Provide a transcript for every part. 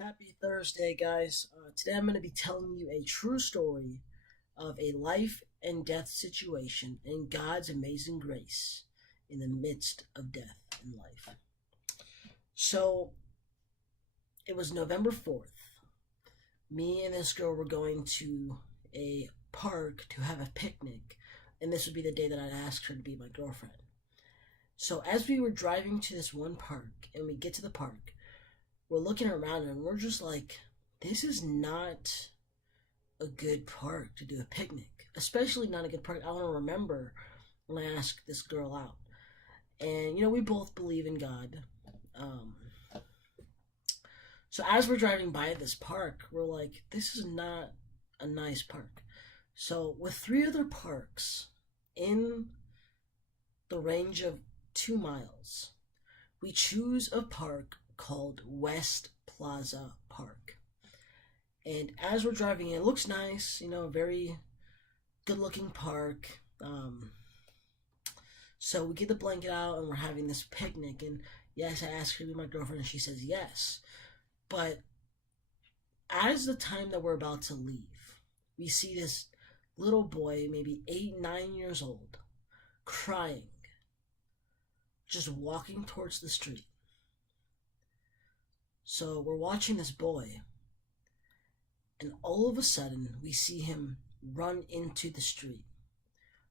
Happy Thursday, guys. Today I'm going to be telling you a true story of a life and death situation and God's amazing grace in the midst of death and life. So, it was November 4th. Me and this girl were going to a park to have a picnic, and this would be the day that I'd asked her to be my girlfriend. So, as we were driving to this one park and we get to the park, we're looking around and we're just like, this is not a good park to do a picnic. Especially not a good park. I want to remember when I asked this girl out. And, we both believe in God. Um, so as we're driving by this park, we're like, this is not a nice park. So, with three other parks in the range of 2 miles, we choose a park called West Plaza Park. And as we're driving in, it looks nice, a very good looking park. So we get the blanket out and we're having this picnic. And yes, I asked her to be my girlfriend and she says yes. But as the time that we're about to leave, we see this little boy, maybe 8, 9 years old, crying, just walking towards the street. So we're watching this boy, and all of a sudden we see him run into the street,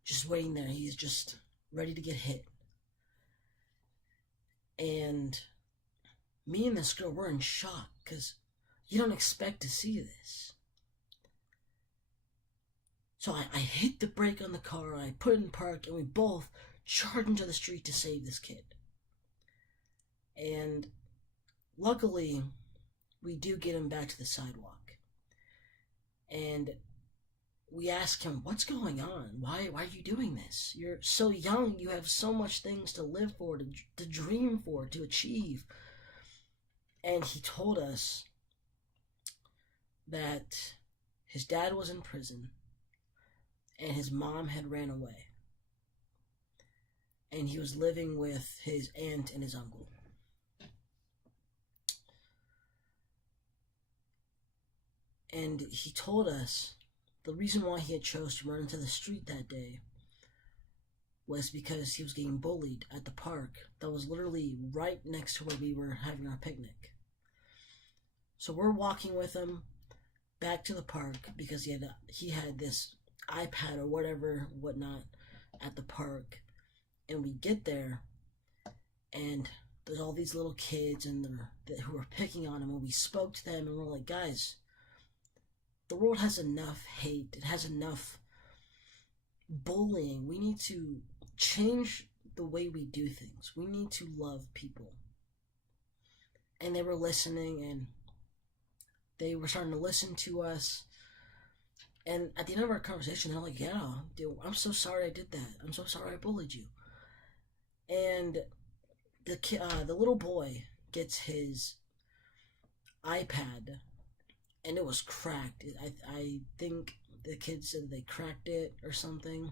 just waiting there. He's just ready to get hit. And me and this girl, we're in shock because you don't expect to see this. So I hit the brake on the car, I put it in park, and we both charge into the street to save this kid. And luckily, we do get him back to the sidewalk. And we ask him, what's going on? Why are you doing this? You're so young. You have so much things to live for, to dream for, to achieve. And he told us that his dad was in prison and his mom had ran away. And he was living with his aunt and his uncle. And he told us the reason why he had chose to run into the street that day was because he was getting bullied at the park that was literally right next to where we were having our picnic. So we're walking with him back to the park because he had this iPad or whatnot at the park. And we get there and there's all these little kids who are picking on him, and we spoke to them and we're like, guys, the world has enough hate. It has enough bullying. We need to change the way we do things. We need to love people. And they were listening, and they were starting to listen to us. And at the end of our conversation, they're like, yeah, dude, I'm so sorry I did that. I'm so sorry I bullied you. And the little boy gets his iPad, and it was cracked. I think the kids said they cracked it or something,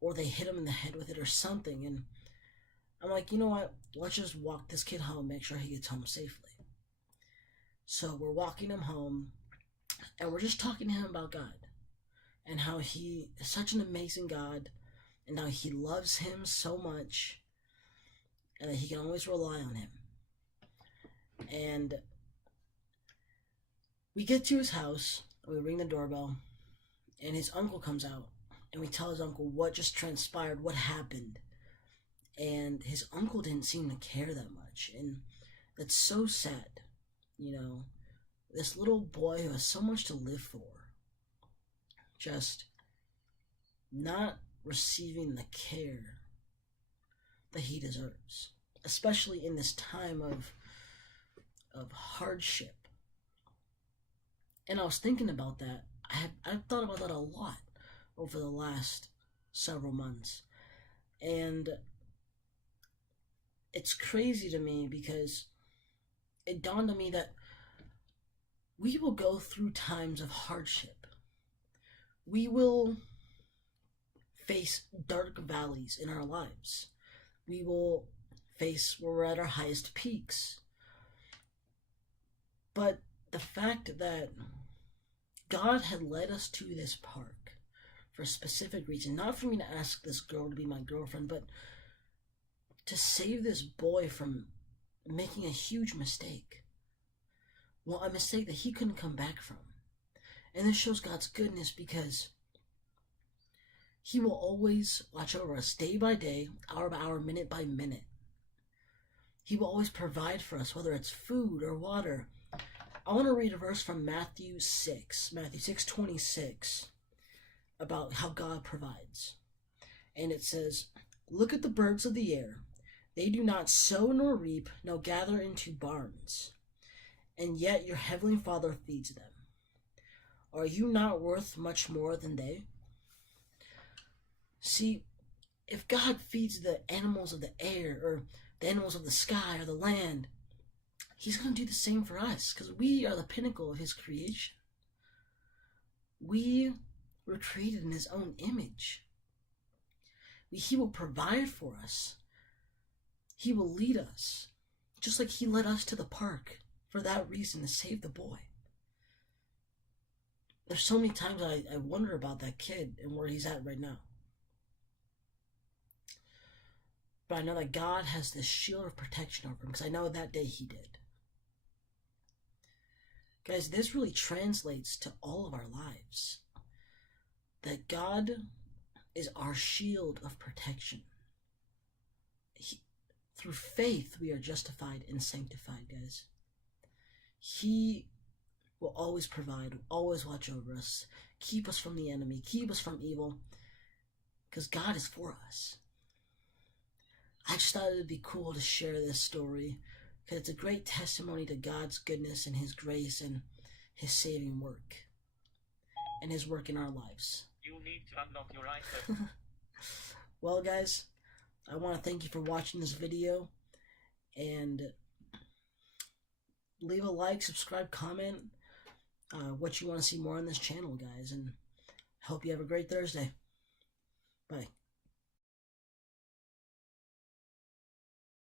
or they hit him in the head with it or something. And I'm like, you know what? Let's just walk this kid home, make sure he gets home safely. So we're walking him home, and we're just talking to him about God and how he is such an amazing God, and how he loves him so much, and that he can always rely on him. And we get to his house, and we ring the doorbell, and his uncle comes out, and we tell his uncle what just transpired, what happened. And his uncle didn't seem to care that much, and that's so sad. This little boy who has so much to live for, just not receiving the care that he deserves, especially in this time of hardship. And I was thinking about that. I've thought about that a lot over the last several months. And it's crazy to me because it dawned on me that we will go through times of hardship. We will face dark valleys in our lives. We will face where we're at our highest peaks. But the fact that God had led us to this park for a specific reason, not for me to ask this girl to be my girlfriend, but to save this boy from making a huge mistake. Well, a mistake that he couldn't come back from. And this shows God's goodness because He will always watch over us day by day, hour by hour, minute by minute. He will always provide for us, whether it's food or water. I want to read a verse from Matthew 6:26, about how God provides. And it says, "Look at the birds of the air. They do not sow nor reap, nor gather into barns, and yet your heavenly Father feeds them. Are you not worth much more than they?" See, if God feeds the animals of the air, or the animals of the sky, or the land, He's going to do the same for us, because we are the pinnacle of His creation. We were created in His own image. He will provide for us. He will lead us, just like He led us to the park for that reason, to save the boy. There's so many times I wonder about that kid and where he's at right now. But I know that God has this shield of protection over him, because I know that day He did. Guys, this really translates to all of our lives. That God is our shield of protection. Through faith, we are justified and sanctified, guys. He will always provide, will always watch over us, keep us from the enemy, keep us from evil, because God is for us. I just thought it would be cool to share this story, because it's a great testimony to God's goodness and His grace and His saving work, and His work in our lives. You need to unlock your iPhone. Well, guys, I want to thank you for watching this video, and leave a like, subscribe, comment what you want to see more on this channel, guys, and hope you have a great Thursday. Bye.